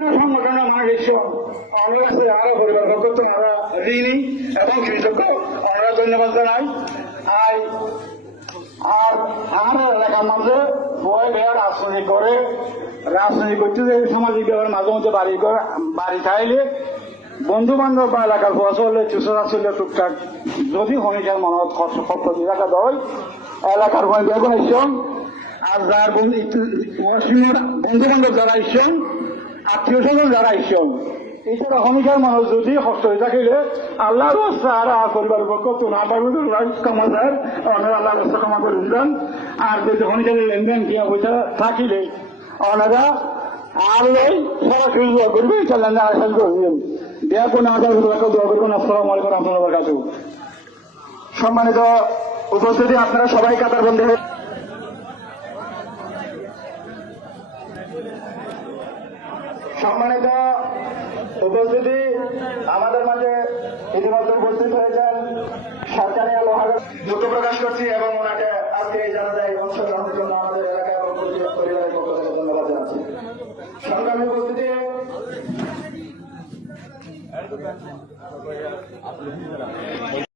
সংগঠনের মানুষ এসব আমরা কাছে আরো পরিবার পক্ষ আমরা ঋণী এবং কৃতজ্ঞ আমরা ধন্যবাদ জানাই। আর আমার এলাকার মাঝে বই বেয়া রাজনীতি করতে সামাজিক ব্যাপার মাঝে মধ্যে বাড়ি খাইলে বন্ধু বান্ধব বা এলাকার ফসলে চুষরা ছিল টুকটাক যদি হনিটার মনে খরচ এলাকা দেয় এলাকার বেগুন ইসন আর যার বন্ধু বান্ধব যারা ইসন আত্মীয় স্বজন যারা ইসন এইটা হনিকার মানুষ যদি কষ্ট হয়ে থাকিলে আল্লাহর রাস্তা আর পরিবারের পক্ষ তো না পারবে ক্ষমা যায় ওনারা আল্লাহর রাস্তা ক্ষমা করে দিলেন। আর যদি হনিকারের লেনদেন কিনা পয়সা থাকিলে ওনারা আর সরাসরি দোয়া করবে এটা লেনদেন আসান করে দিলেন দেয়া কোনো আদার দোয়া করবেন। আসসালামু আলাইকুম রহমতুল্লাহ বারাকাতুহু। সম্মানিত উপস্থিতি, আপনারা সবাই কাতারবন্দী হয়ে সম্মানিত উপস্থিতি, আমাদের মাঝে ইতিমধ্যে উপস্থিত হয়েছেন সরকারি আলোহার দুঃখ প্রকাশ করছি এবং ওনাকে আজকে এই জানাজায় অংশগ্রহণের জন্য আমাদের এলাকা এবং পরিবারের পক্ষ থেকে ধন্যবাদ জানাচ্ছি। সংগ্রামী উপস্থিতি